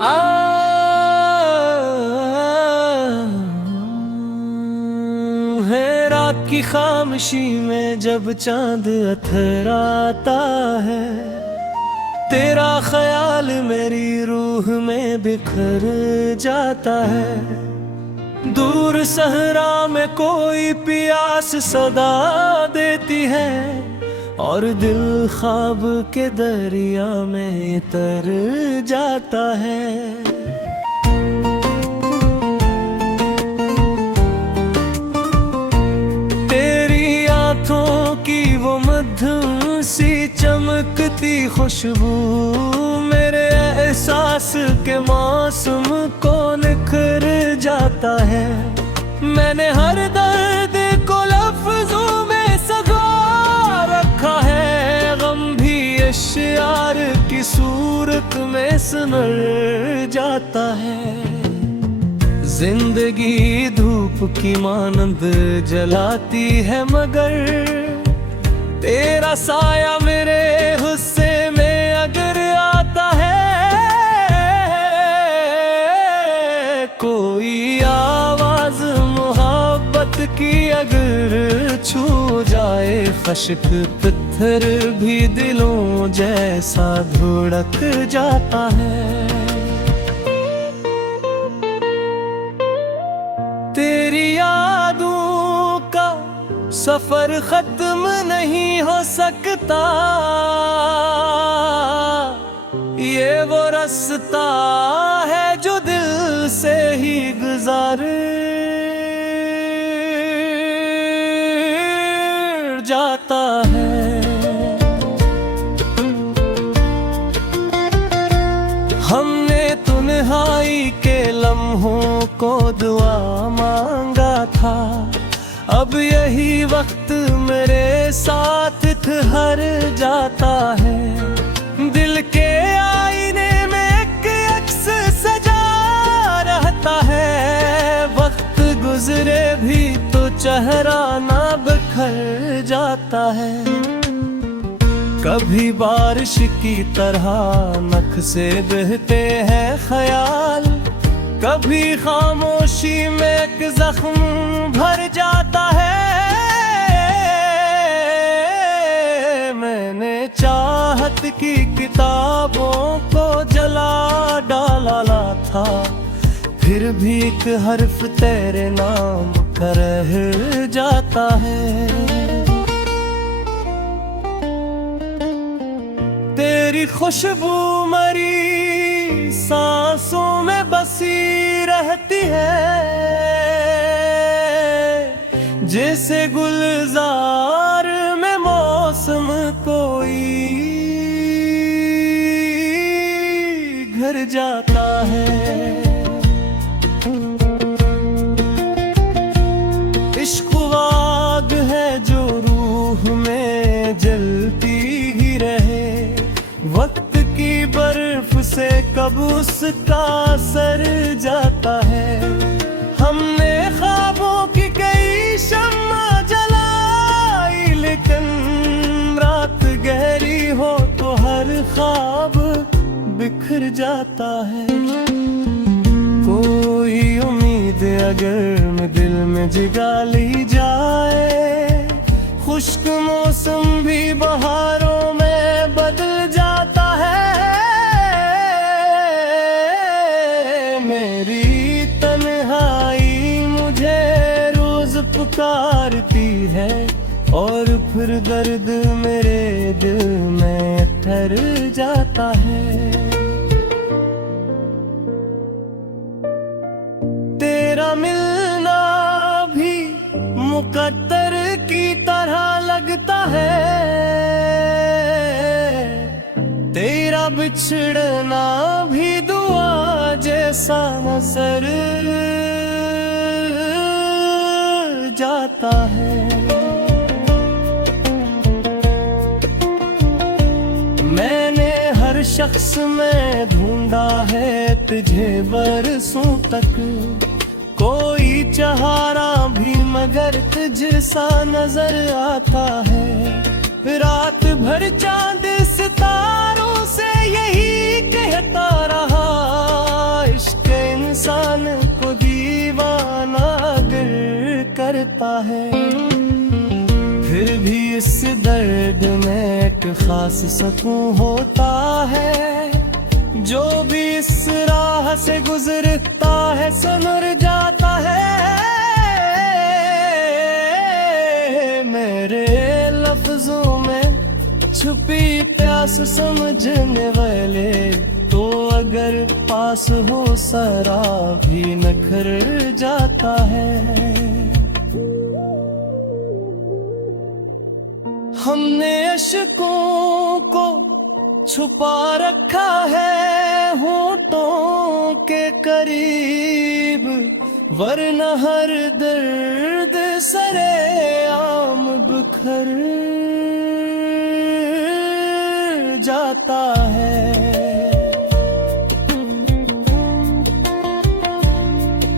आ है रात की खामोशी में जब चांद अथराता है, तेरा ख्याल मेरी रूह में बिखर जाता है। दूर सहरा में कोई प्यास सदा देती है, और दिल ख्वाब के दरिया में तर जाता है। तेरी आंखों की वो मध्यम सी चमकती खुशबू मेरे एहसास के मौसम को निखर जाता है। मैंने हर दर्द को लफ्जों में सजा रखा है, गम भी इश्यार की सूरत में सिमर जाता है। जिंदगी धूप की मानंद जलाती है, मगर तेरा साया मेरे गुस्से में अगर आता है। कोई आवाज मोहब्बत की अगर छू जाए, खश्क पत्थर भी दिलों जैसा धड़क जाता है। तेरी यादों का सफर खत्म नहीं हो सकता, ये वो रास्ता है जो दिल से ही गुजार जाता है। हमने तन्हाई के लम्हों को दुआ मांगा था, अब यही वक्त मेरे साथ ठहर जाता है। दिल के आईने में एक अक्स सजा रहता है, वक्त गुजरे भी तो चेहरा ना बिखर जाता है। कभी बारिश की तरह नख से बहते हैं ख्याल, कभी खामोशी में एक जख्म भर जाता है। मैंने चाहत की किताबों को जला डाला था, फिर भी एक हर्फ तेरे नाम का रह जाता है। तेरी खुशबू मरी सांसों में बसी रहती है, जैसे गुलजार में मौसम कोई घर जाता है। इश्क आग है जो रूह में जलती ही रहे, वक्त की बर्फ से कब उसका असर जाता है। हमने ख्वाबों की कई शम्मा जलाई, लेकिन रात गहरी हो तो हर ख्वाब बिखर जाता है। कोई उम्मीद अगर दिल में जगा ली जाए, खुश्क मौसम भी बहारों में बदल जाता है। मेरी तन्हाई मुझे रोज पुकारती है, और फिर दर्द मेरे दिल में ठहर जाता है। तेरा मिलना भी मुकद्दर की तरह लगता है, तेरा बिछड़ना भी दुआ जैसा नजर जाता है। मैंने हर शख्स में ढूंढा है तुझे बरसों तक, कोई चेहरा भी मगर तुझसा नजर आता है। रात भर चांद सितारों से यही कहता रहा, इस दर्द में एक खास सुकून होता है, जो भी इस राह से गुजरता है सुधर जाता है। मेरे लफ्जों में छुपी प्यास समझने वाले, तो अगर पास हो सरा भी निखर जाता है। हमने अश्कों को छुपा रखा है होठों के करीब, वरना हर दर्द सरेआम बिखर जाता है।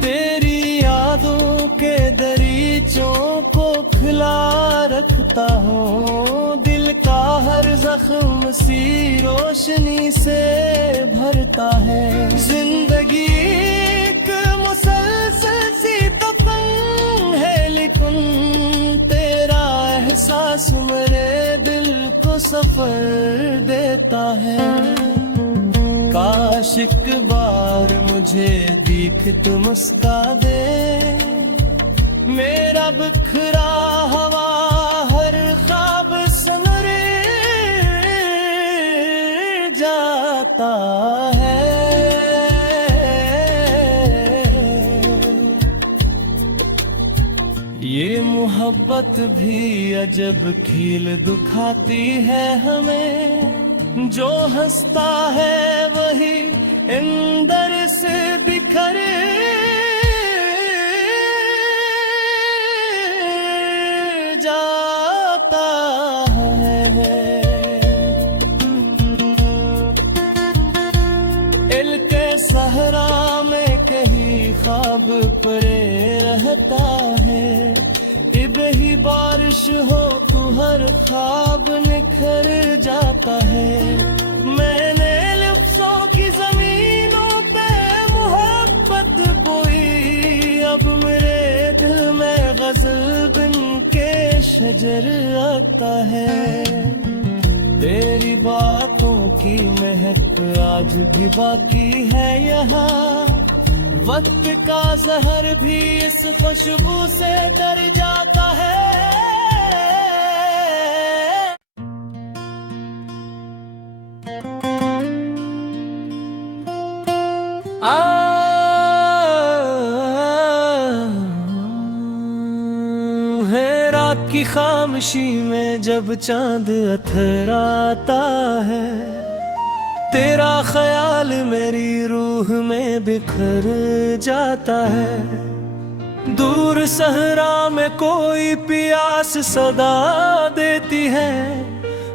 तेरी यादों के दरीचों को खिला रखता हूँ, दिल का हर जख्म सी रोशनी से भरता है। जिंदगी एक मुसलसल सी तो तंग है, लेकिन तेरा एहसास मेरे दिल को सफर देता है। काश एक बार मुझे देख तू मुस्का दे, मेरा बिखरा हवा हर ख्वाब संवर जाता है। ये मोहब्बत भी अजब खील दिखाती है हमें, जो हंसता है वही अंदर से बिखर जाता है। इल्के सहरा में कहीं ख्वाब परे रहता है, ही बारिश हो तू हर ख्वाब निखर जाता है। मैंने लफ्ज़ों की जमीनों पे मोहब्बत बोई, अब मेरे दिल में गजल बिन के शजर आता है। तेरी बातों की महक आज भी बाकी है यहाँ, वक्त का जहर भी इस खुशबू से डर जाता है। है रात की खामोशी में जब चांद अथराता है, तेरा ख्याल मेरी रूह में बिखर जाता है। दूर सहरा में कोई प्यास सदा देती है,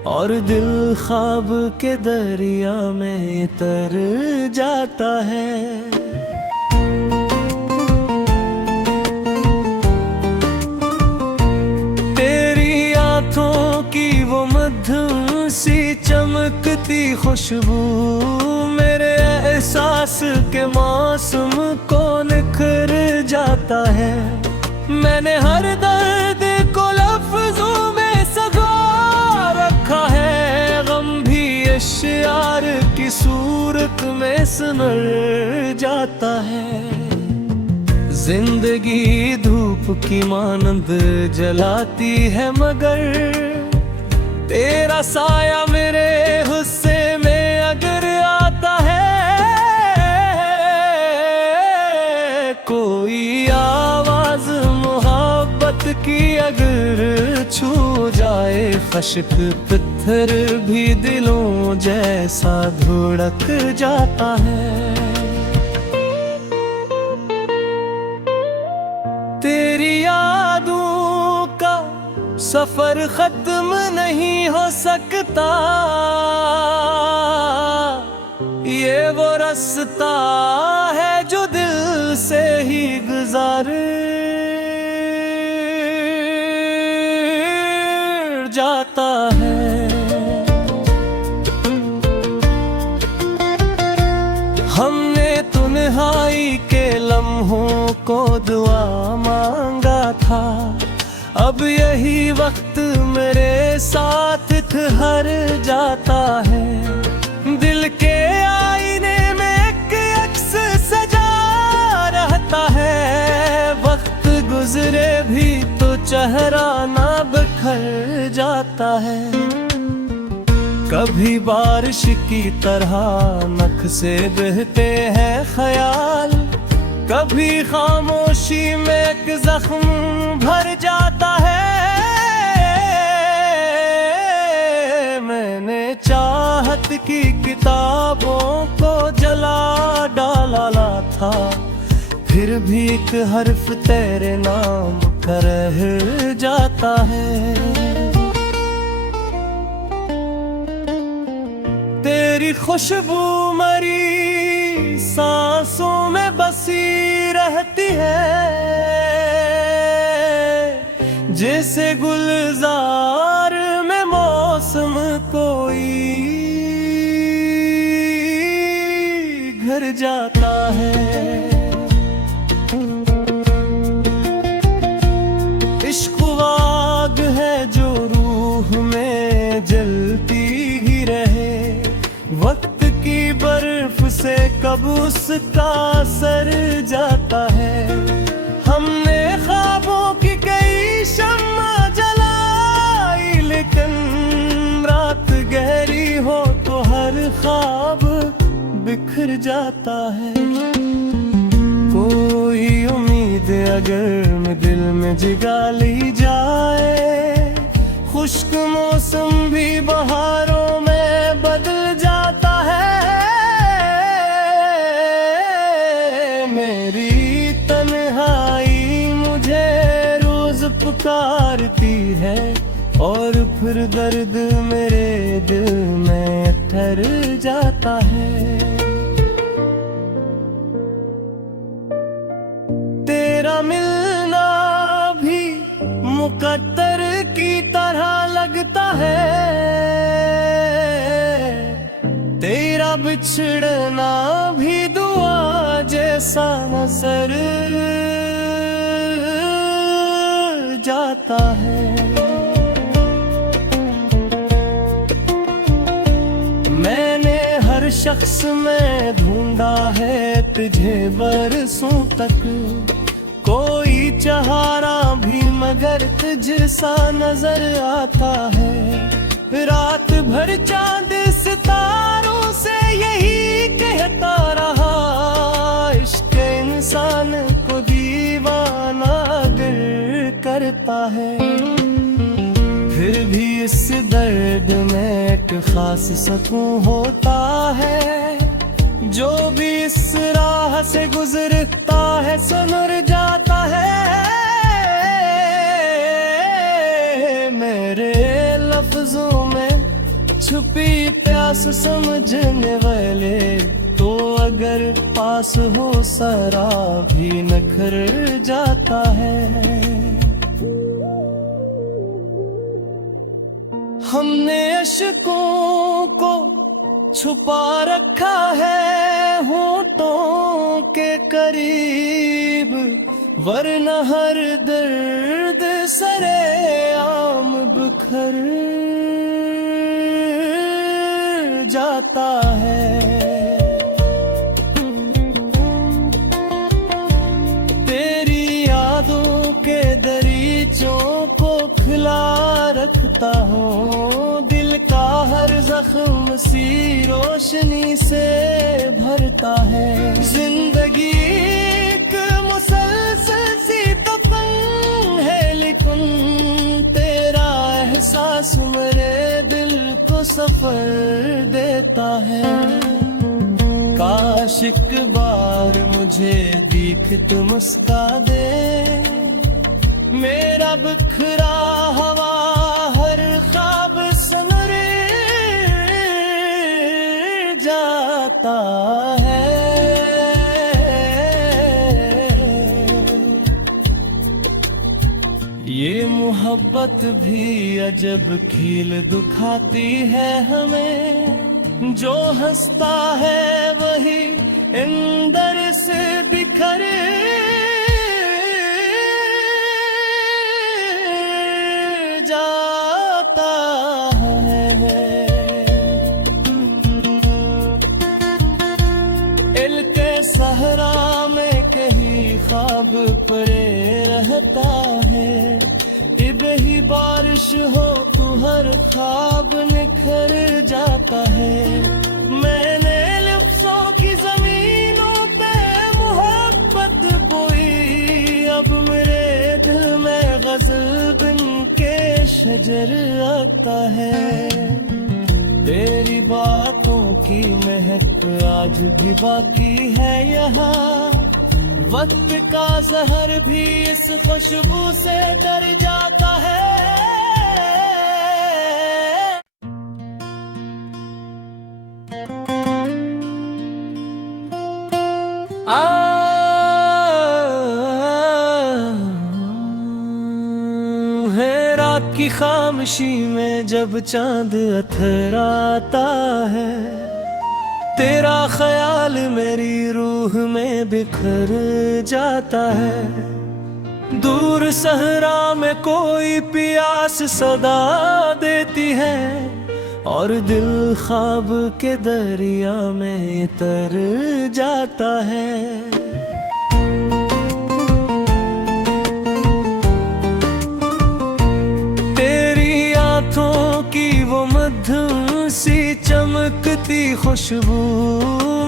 और दिल ख्वाब के दरिया में तर जाता है। तेरी आँखों की वो मध्यम सी चमकती खुशबू मेरे एहसास के मौसम को निखर जाता है। मैंने हर दर्द को लफ्जों में सजा रखा है, गम भी इश्यार की सूरत में सिमर जाता है। जिंदगी धूप की मानंद जलाती है, मगर तेरा साया मेरे गुस्से में अगर आता है। कोई आवाज मोहब्बत की अगर छू जाए, खश्क पत्थर भी दिलों जैसा धड़क जाता है। तेरी यादों का सफर खत्म नहीं हो सकता, ये वो रास्ता है जो दिल से ही गुजार जाता है। हमने तन्हाई के लम्हों को दुआ मांगा था, अब यही वक्त वक्त मेरे साथ ठहर जाता है। दिल के आईने में एक अक्स सजा रहता है। वक्त गुजरे भी तो चेहरा ना बिखर जाता है। कभी बारिश की तरह नख से बहते हैं ख्याल, कभी खामोशी में एक जख्म भर जाता है। मैंने चाहत की किताबों को जला डाला था, फिर भी एक हर्फ तेरे नाम का रह जाता है। तेरी खुशबू मरी सांसों में बसी रहती है, जैसे गुलजार में मौसम कोई घर जाता है। इश्क आग है जो रूह में जलती ही रहे, वक्त की बर्फ से कब उसका असर जाता है। हमने ख्वाबों की कई शम्मा जलाई, लेकिन रात गहरी हो तो हर ख्वाब बिखर जाता है। कोई उम्मीद अगर दिल में जगा ली जाए, खुश्क मौसम भी बहारों में बदल जाता है। मेरी तन्हाई मुझे रोज पुकारती है, और फिर दर्द मेरे दिल में ठहर जाता है। तेरा मिलना भी मुकद्दर की तरह लगता है, तेरा बिछड़ना भी दुआ जैसा नजर जाता है। मैंने हर शख्स में ढूंढा है तुझे बरसों तक, कोई चेहरा भी मगर तुझ सा नजर आता है। रात भर चांद सितारों से यही कहता रहा, इश्क इंसान को दीवाना गर करता है। फिर भी इस दर्द में एक खास सुकून होता है, जो भी इस राह से गुजरता है सुनर जाता है। मेरे लफ्जों में छुपी प्यास समझने वाले, तो अगर पास हो सरा भी निखर जाता है। हमने अश्कों को छुपा रखा है होठों के करीब, वरना हर दर्द सरेआम बिखर जाता है। तेरी यादों के दरीचों को खिला रखता हूँ, दिल का हर जख्म सी रोशनी से भरता है। जिंदगी एक मुसलसल सी तूफान है, लेकिन तेरा एहसास मेरे दिल को सफर देता है। काश एक बार मुझे देख तू मुस्का दे, मेरा बिखरा हवा हर ख्वाब सुनर जाता है। ये मोहब्बत भी अजब खील दुखाती है हमें, जो हंसता है वही अंदर से बिखर जा जाता है। बेही बारिश हो तू हर ख्वाब निखर जाता है। मैंने लफ्ज़ों की जमीनों पे मोहब्बत बोई, अब मेरे दिल में गज़ल बिन के शजर आता है। तेरी बातों की महक आज भी बाकी है यहाँ, वक्त का जहर भी इस खुशबू से डर जाता है। है रात की खामोशी में जब चांद अथराता है, तेरा ख्याल मेरी रूह में बिखर जाता है। दूर सहरा में कोई प्यास सदा देती है, और दिल ख्वाब के दरिया में तर जाता है। तेरी आँखों की वो मध्यम सी चमकती खुशबू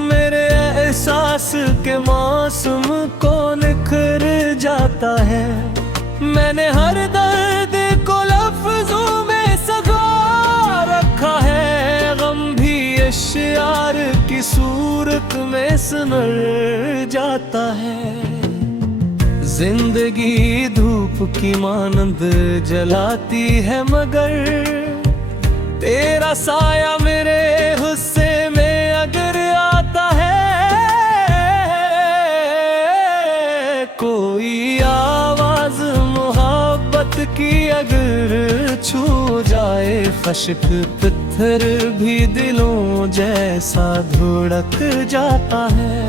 मेरे एहसास के मौसम को निखर जाता है। मैंने हर दर्द को लफ्जों में सजा रखा है, गम भी इश्यार की सूरत में सिमर जाता है। जिंदगी धूप की मानंद जलाती है, मगर तेरा साया मेरे गुस्से में अगर आता है। कोई आवाज मोहब्बत की अगर छू जाए, खश्क पत्थर भी दिलों जैसा धड़क जाता है।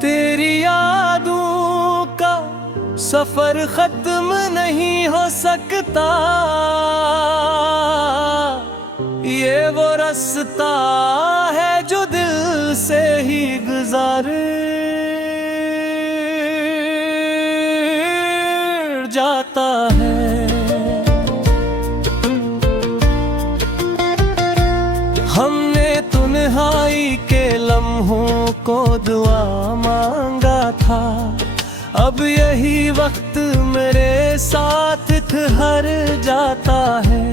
तेरी यादों का सफर खत्म नहीं हो सकता, ये वो रास्ता है जो दिल से ही गुजार जाता है। हमने तन्हाई के लम्हों को दुआ मांगा था, अब यही वक्त मेरे साथ ठहर जाता है।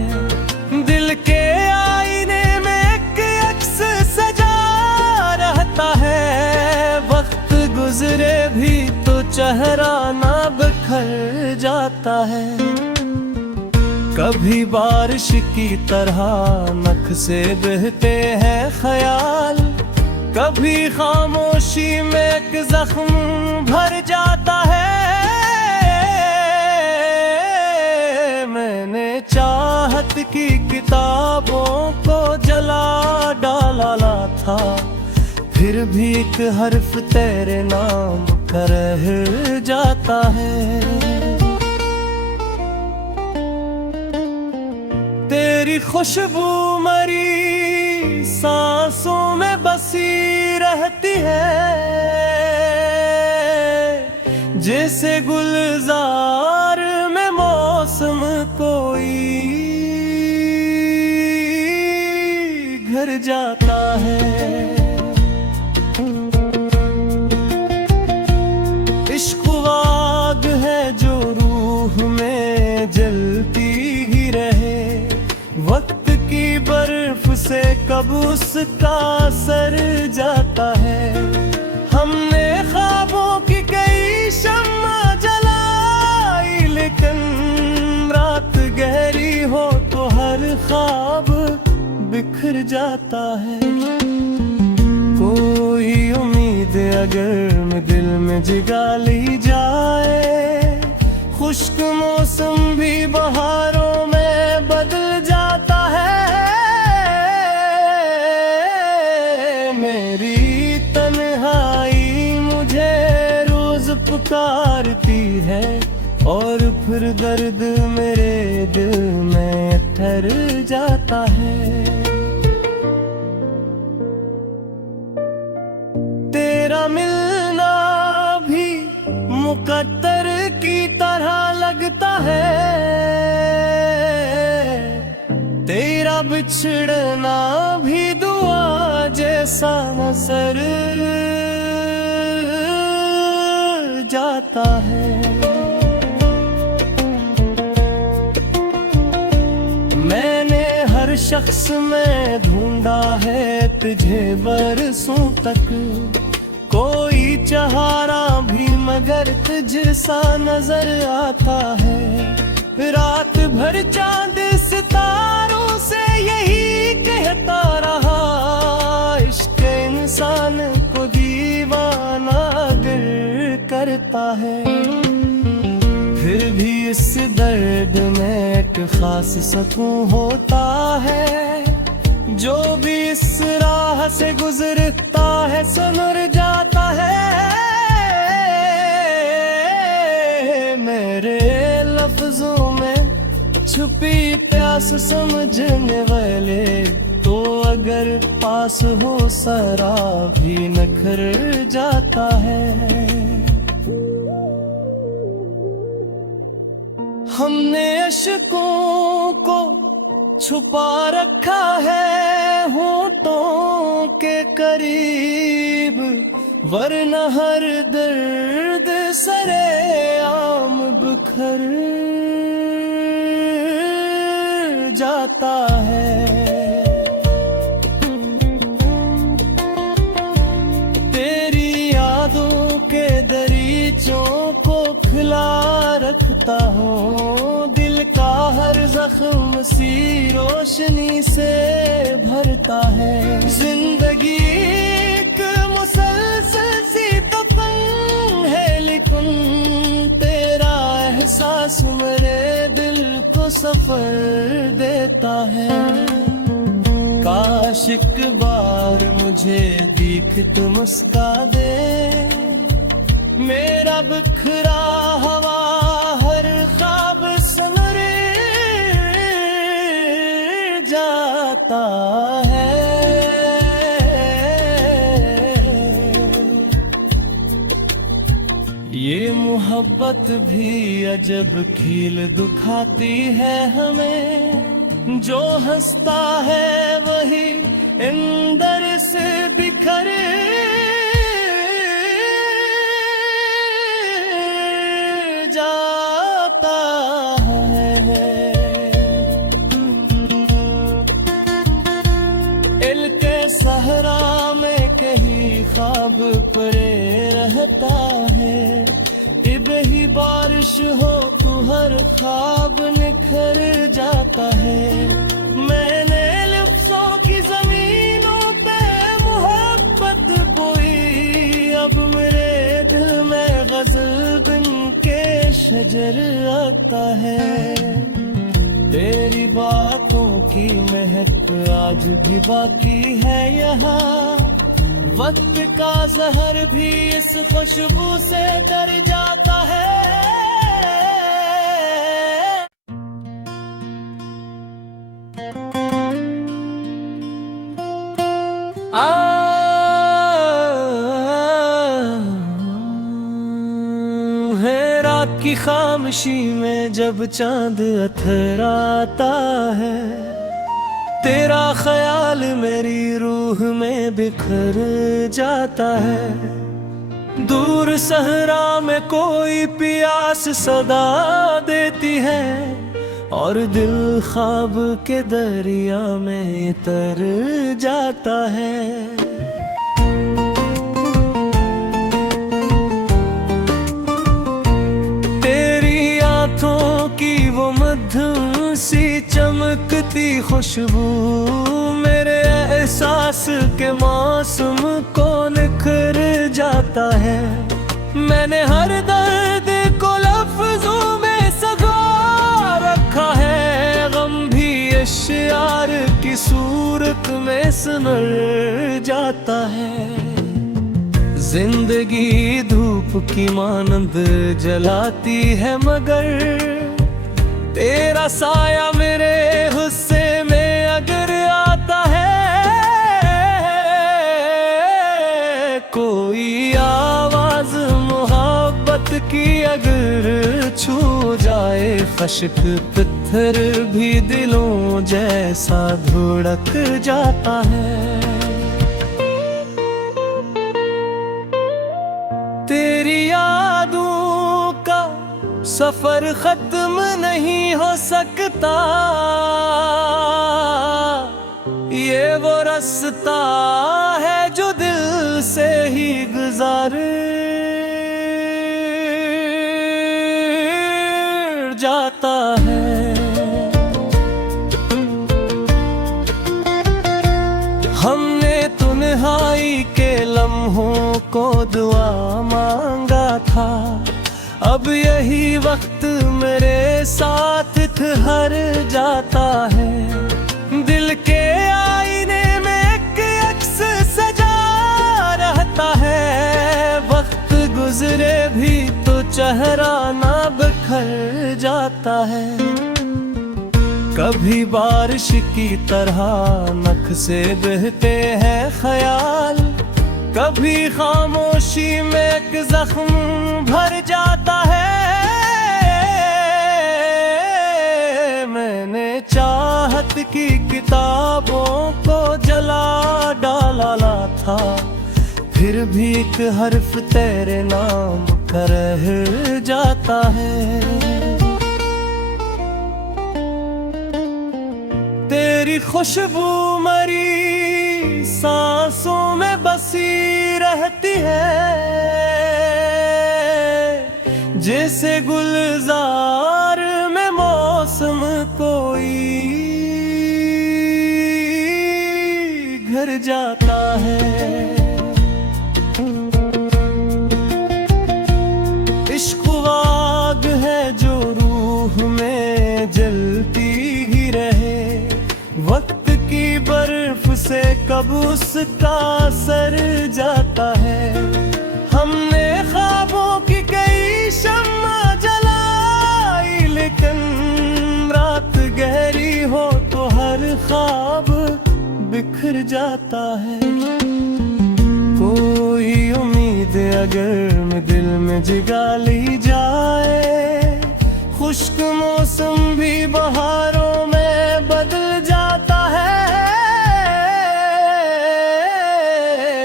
दिल के आईने में एक अक्स सजा रहता है, वक्त गुजरे भी तो चेहरा ना बिखर जाता है। कभी बारिश की तरह नख से बहते हैं ख्याल, कभी खामोशी में एक जख्म भर जाता है। मैंने चाहत की किताबों को जला डाला था, फिर भी एक हर्फ तेरे नाम का रह जाता है। तेरी खुशबू मरी सांसों में बसी रहती है, जैसे गुलजार में मौसम कोई घर जाता है। इश्क आग है जो रूह में जलती ही रहे, वक्त की बर्फ से कब उसका असर जाता है। हमने ख्वाबों की कई शम्मा जलाई, लेकिन रात गहरी हो तो हर ख्वाब बिखर जाता है। कोई उम्मीद अगर दिल में जगा ली जाए, खुश्क मौसम भी बहारों में बदल जाता है। मेरी तन्हाई मुझे रोज पुकारती है, और फिर दर्द मेरे दिल में ठहर जाता है। तेरा मिलना मुकद्दर की तरह लगता है, तेरा बिछड़ना भी दुआ जैसा नजर जाता है। मैंने हर शख्स में ढूंढा है तुझे बरसों तक, कोई चेहरा भी मगर तुझसा नजर आता है। रात भर चांद सितारों से यही कहता रहा, इश्क इंसान को दीवाना गर करता है। फिर भी इस दर्द में एक खास सुकून होता है, जो भी इस राह से गुजरता है सुधर जाता है। मेरे लफ्जों में छुपी प्यास समझने वाले, तो अगर पास हो सरा भी नखर जाता है। हमने अश्कों को छुपा रखा है होठों के करीब, वरना हर दर्द सरेआम बिखर जाता है। तेरी यादों के दरीचों को खिला रखता हूँ, दिल का हर जख्म सी रोशनी से भरता है। जिंदगी एक मुसलसल सी तो तंग है, लेकिन तेरा एहसास मेरे दिल को सफर देता है। काश एक बार मुझे देख तू मुस्का दे, मेरा बिखरा हवा हर ख्वाब संवर जाता है। ये मोहब्बत भी अजब खील दुखाती है हमें, जो हंसता है वही अंदर से बिखर जाता है। इल्के सहरा में कहीं ख्वाब परे रहता है, ही बारिश हो तू हर ख्वाब निखर जाता है। मैंने लफ्ज़ों की जमीनों पे मोहब्बत बोई, अब मेरे दिल में गज़ल बिन के शजर आता है। तेरी बातों की महक आज भी बाकी है यहाँ, वक्त का जहर भी इस खुशबू से डर जाता है। है रात की खामोशी में जब चांद अथराता है, तेरा ख्याल मेरी रूह में बिखर जाता है। दूर सहरा में कोई प्यास सदा देती है, और दिल ख्वाब के दरिया में तर जाता है। तेरी आँखों की वो मध्यम सी चमकती खुशबू मेरे एहसास के मौसम को निखर जाता है। मैंने हर दर्द को लफ्जों में सजा रखा है, गम भी अश्यार की सूरत में सिमर जाता है। जिंदगी धूप की मानंद जलाती है, मगर तेरा साया मेरे गुस्से में अगर आता है। कोई आवाज मोहब्बत की खश्क पत्थर भी दिलों जैसा धुड़क जाता है। तेरी यादों का सफर खत्म नहीं हो सकता, ये वो रास्ता है जो दिल से ही गुजार जाता है। हमने तन्हाई के लम्हों को दुआ मांगा था, अब यही वक्त मेरे साथ ठहर जाता है। दिल के आईने में एक अक्स सजा रहता है, वक्त गुजरे भी तो चेहरा ना बिखर जाता है। कभी बारिश की तरह नख से बहते हैं ख्याल, कभी खामोशी में एक जख्म भर जाता है। मैंने चाहत की किताबों को जला डाला था, फिर भी एक हर्फ तेरे नाम का रह जाता है। तेरी खुशबू मरी सांसों में बसी रहती है, जैसे गुलजार में मौसम कोई घर जाता है। इश्क आग है जो रूह में जलती ही रहे, वक्त की बर्फ से कब उसका असर जाता है। हमने ख्वाबों की कई शम्मा जलाई, लेकिन रात गहरी हो तो हर ख्वाब बिखर जाता है। कोई उम्मीद अगर दिल में जगा ली जाए, खुश्क मौसम भी बहारों में बदल जाता है।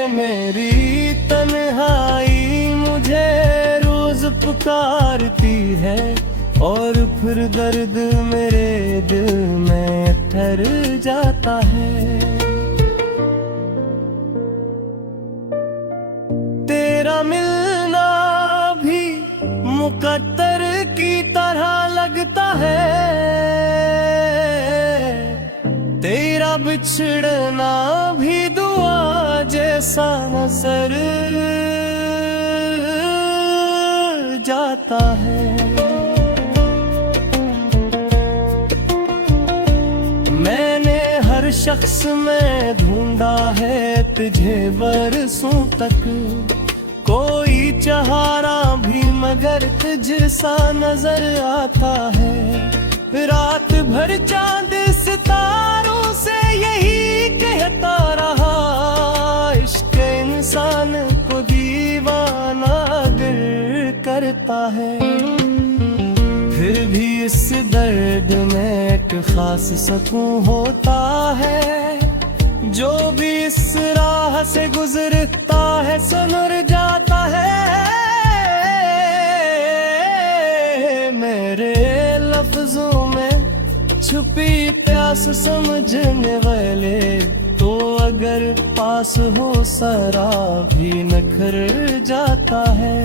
मेरी तन्हाई मुझे रोज पुकारती है, और फिर दर्द मेरे दिल में ठहर जाता है। तेरा मिलना भी मुकद्दर की तरह लगता है, तेरा बिछड़ना भी दुआ जैसा नजर जाता है। मैंने हर शख्स में ढूंढा है तुझे बरसों तक, कोई चेहरा भी मगर तुझसा नजर आता है। रात भर चांद सितारों से यही कहता रहा, इश्क इंसान को दीवाना दिल करता है। फिर भी इस दर्द में एक खास सुकून होता है, जो भी इस राह से गुजरता है सुनर जाता है। मेरे लफ्जों में छुपी प्यास समझने वाले, तो अगर पास हो सरा भी निखर जाता है।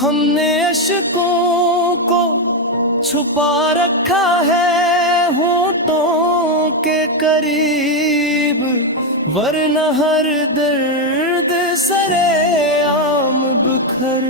हमने अश्कों को छुपा रखा है होठों के करीब, वरना हर दर्द सरे आम बिखर